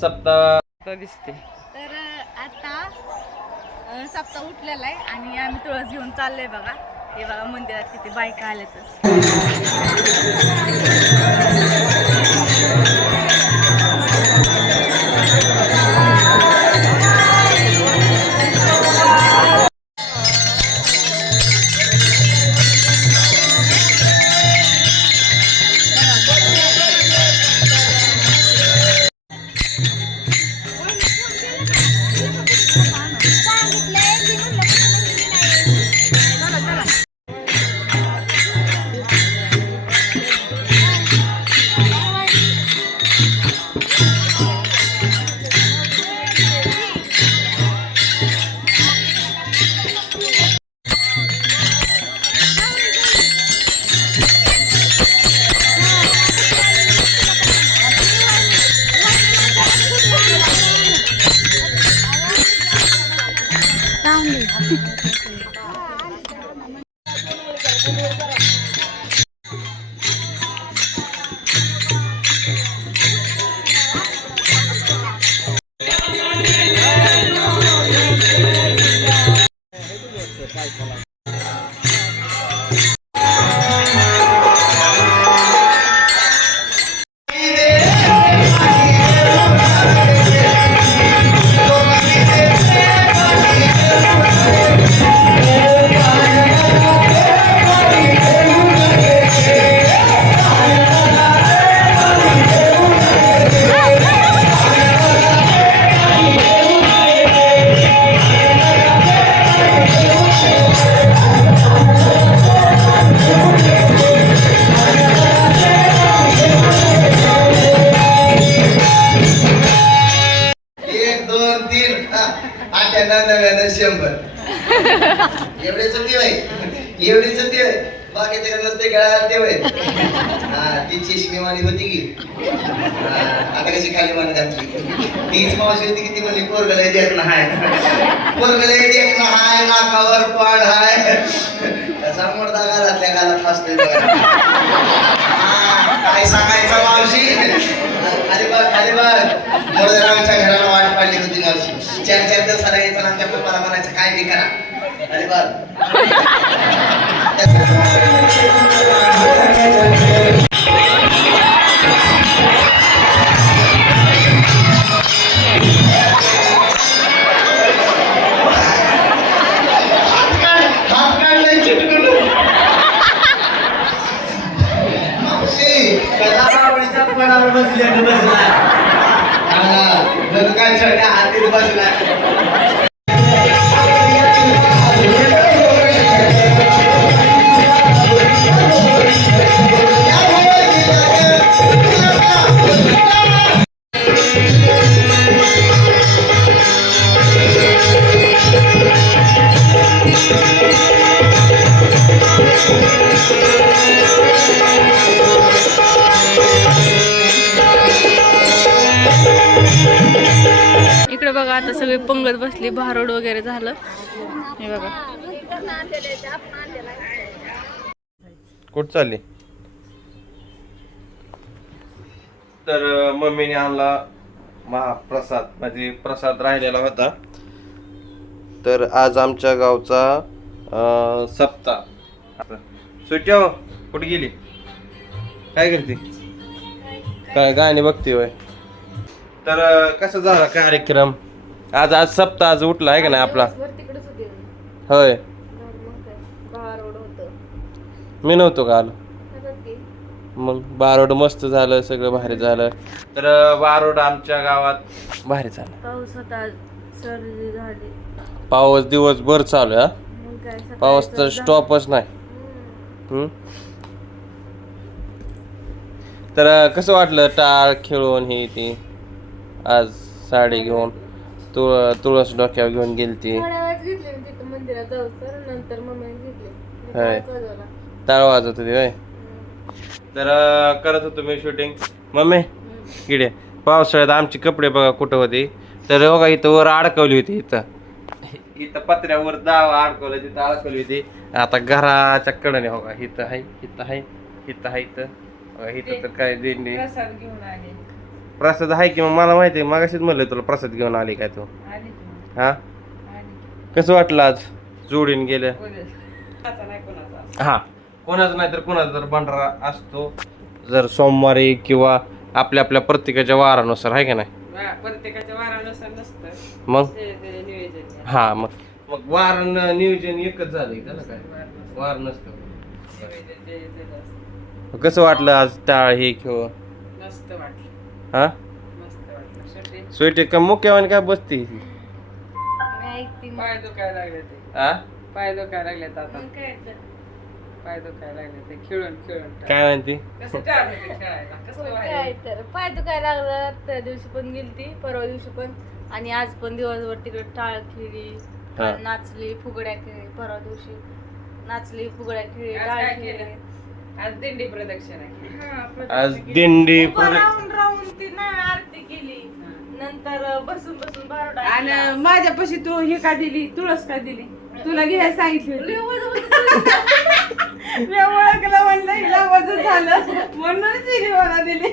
सप्ताह दिसते. तर आता सप्ताह उठलेला आहे आणि आम्ही तुळस घेऊन चाललोय बघा. हे बघा मंदिरात किती बायका आल्या तर 犯人にな。एवढेच देव आहे एवढेच देव आहे बाकी बाकीचे नसते गळा देव आहे हा ती चिशमीवाणी होती की. आता कशी खाली मान घातली. तीच मावशी होती की ती म्हणली पोरगला देत नाही पोरगला देत नाही नाकावर पाड हाय. कसा मोडदा घालातल्या गालात असतोय काय सांगायचं मावशी? खाली बघ खाली बघ. मोरदरावच्या घराला वाट पाडली होती मावशी. चार चार दिवसाला यायचं आणि आमच्या पप्पाला म्हणायचं काय बी करा. बसल्या बसला? काय छोट्या हातीत बसला. इकडे बघा आता सगळी पंगत बसली भारोड वगैरे झालं. हे बघा. कुठं चालली? तर मम्मीने आणला महाप्रसाद म्हणजे प्रसाद राहिलेला होता. तर आज आमच्या गावचा सप्ताह. सुट्या हो कुठे गेली? काय करते? काय गाणी बघते होय. तर कसा झाला कार्यक्रम? आज आज सप्ताह आज उठला आहे का नाही आपला? होय. मी नव्हतो का आलो? मग बारोड मस्त झालं सगळं भारी झालं. तर बारोड आमच्या गावात भारी झालं. पाऊस होता सर्दी झाली. पाऊस दिवसभर चालू आहे हा. पाऊस तर स्टॉपच नाही? तर कसं वाटलं टाळ खेळून ही ती? आज साडी घेऊन तुळ तुळस डोक्यावर घेऊन गेली ती होय. टाळ वाजत होती होय. तर करत होतो मी शूटिंग मम्मी किडे पावसाळ्यात आमची कपडे बघा कुठं होती. तर बघा इथं वर अडकवली होती इथं. इथं पत्र्यावर दाव अडकवलं तिथं अडकवली होती. आता घराच्या कडेने हो का इथं आहे इथं आहे इथं आहे इथं. बघा, इथं तर काय दिंडी प्रसाद घेऊन आले. प्रसाद आहे की मग? मला माहिती आहे. मगाशीच म्हणलं तुला प्रसाद घेऊन आली काय तू? आली की हा? आली कसं वाटलं आज? जोडीन नाही कोणाचा हा. कोणाचं नाही तर कोणाचा तर भंडारा असतो. जर सोमवारी किंवा आपल्या आपल्या प्रत्येकाच्या वारानुसार आहे का नाही? प्रत्येकाच्या वारानुसार नसतं. मग? ते ते नियोजन. हा मग. मग वार न- नियोजन एकच झालंय त्याला काय? वार नसतं. वार नसतं. नियोजन जे- जे असतं. कसं वाटलं आज टाळ हे किंवा मस्त वाटलं. हा? मस्त वाटलं. शेवटी? स्वीट का मुक्यावानी काय बसती मी ऐकते मग. पाय दुखायला लागले ते. हा पाय दुखायला लागलेत आता. मग काय तर. पाय दुखायला लागले ते खेळून खेळून काय म्हणते? कसं टाळलं ते खेळायला? कसं काय व्हायला? तर. पाय दुखायला लागलं त्या दिवशी पण गेलती परवा दिवशी पण. आणि आज पण दिवसभर तिकडे टाळ खेळली हा. नाचली फुगड्या खेळली परवा दिवशी. नाचली फुगड्या खेळली आज टाळ काय खेळली? आज दिंडी प्रदक्षिणा केली. हा, आज. दिंडी उभं राहून राहून ती ना आरती केली. नंतर बसून बसून बारोडा आणि. माझ्यापाशी तू हे का दिली तुळस का दिली? तुला घ्यायला सांगितली होती. लय वजन होतं. मी ओळखलं म्हणलं हिला वजन झालं म्हणूनच हिने मला दिली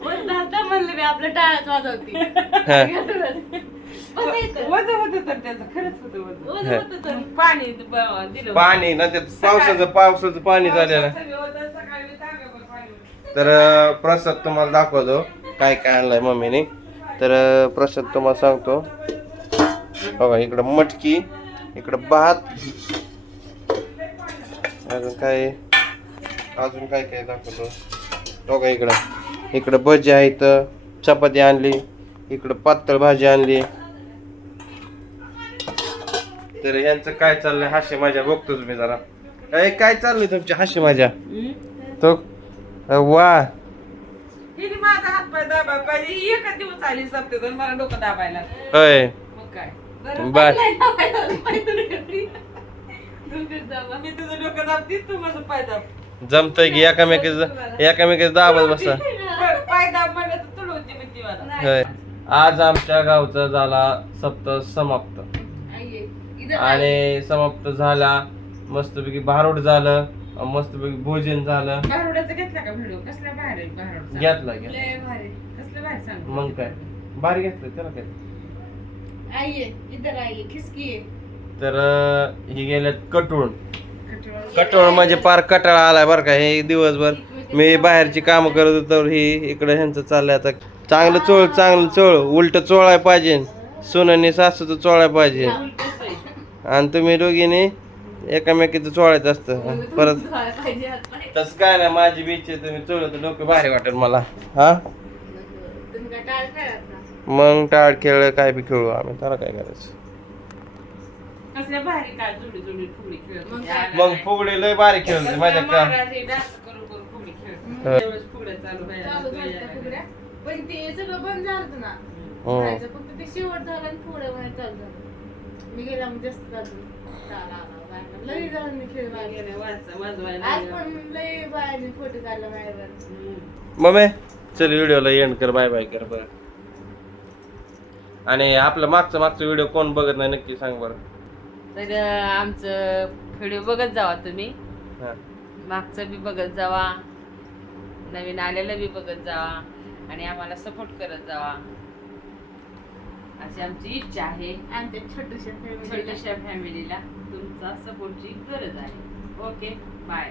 वजन झालं म्हणलं मी आपल्या टाळ्याच वाजवती हा. बसायचं. वजन होत तर त्याचं खरंच होतं वजन वजन होतं तर. पाणी ब- दिलं पाणी ना त्यात पावसाचं पावसाचं पाणी झालेलं आहे. सगळं वजन सकाळी मी तांब्याभर पाणी होतं. तर अं, प्रसाद तुम्हाला दाखवतो काय काय आणलंय मम्मीने तर अं, प्रसाद तुम्हाला सांगतो बघा इकडं मटकी इकडं भात अजून काय? अजून काय काय दाखवतो? बघा इकडं. इकडं भजी आहेत चपाती आणली इकडं पातळ भाजी आणली. तर यांचं काय चाललंय? हास्य माझ्या बघतो तुम्ही जरा. काय काय चाललंय तुमची हास्य माझ्या? तो वा. हिने माझा हात पाय दाबायला पाहिजे. ही एकच दिवस आली सप्ते मला डोकं दाबायला. होय. मग काय? बर दाबा. मी तुझं डोकं दाबती तू माझं पाय दाब. जमतंय की एकामेकीच एकामेकीच दाबत बसा. बरं, पाय दाब म्हणलं तर तुला होती भीती मला. होय. आज आमच्या गावचा झाला सप्ताह समाप्त. आणि समाप्त झाला मस्तपैकी भारूड झालं मस्तपैकी भोजन झालं. घेतला का व्हिडिओ कसल्या बाहेर आहे बारोडचा घेतला घ्या लय भारी. कसलं बाहेर सांग? मग काय? भारी घेतलं त्याला काय? आई आई. खिसकी आहे. तर ही गेल्यात कटूळ कटोळ म्हणजे पार कटाळा आलाय बरं का. हे दिवसभर मी बाहेरची कामं करत होतो तर ही इकडे ह्यांचं चाललंय आता. चांगलं चोळ चांगलं चोळ. उलट चोळाय पाहिजे. सुनाने सासूचं चोळाय पाहिजे. आणि तुम्ही दोघीने एकामेकीचं चोळायचं असतं. परत. तसं काय नाही माझी बी इच्छा आहे, तुम्ही चोळलं तर डोकं भारी वाटेल मला. हा? मग टाळ खेळ काय बी खेळू आम्ही. त्याला काय करायचं? कसल्या भारी काय जोडी जोडी फुगडी खेळत मग होती. फुगडे लय भारी खेळते कसल्या माझ्या का महाराज हे डान्स करून करून फुगडी खेळत हा. त्यावेळेस फुगड्या चालू व्हायला चालू लागल्या. झालं त्या फुगड्या. पण ते सगळं बंद झालं होतं ना हम्म. म्हणायचं फक्त ते शेवट झालं आणि पुढे म्हणायचं चालू झालं मी गेला मग जास्त चालू टाळा आला, बाहेर. लई जणांनी खेळ मागे. गेल्या वाजता वाजवायला आज लागल्या. पण लई बायाने फोटो काढला माझ्यावर हम्म. मम्मी चल व्हिडिओला एंड कर बाय बाय कर बरं आणि आपलं मागचं मागचं व्हिडिओ कोण बघत नाही नक्की सांग बरं तर आमचं व्हिडिओ बघत जावा तुम्ही. मागचं बी बघत जावा. नवीन आलेलं बी बघत जावा. आणि आम्हाला सपोर्ट करत जावा. अशी आमची इच्छा आहे. आमच्या छोट्याशा फॅमिली छोट्याशा फॅमिलीला तुमचा सपोर्टची गरज आहे. Okay bye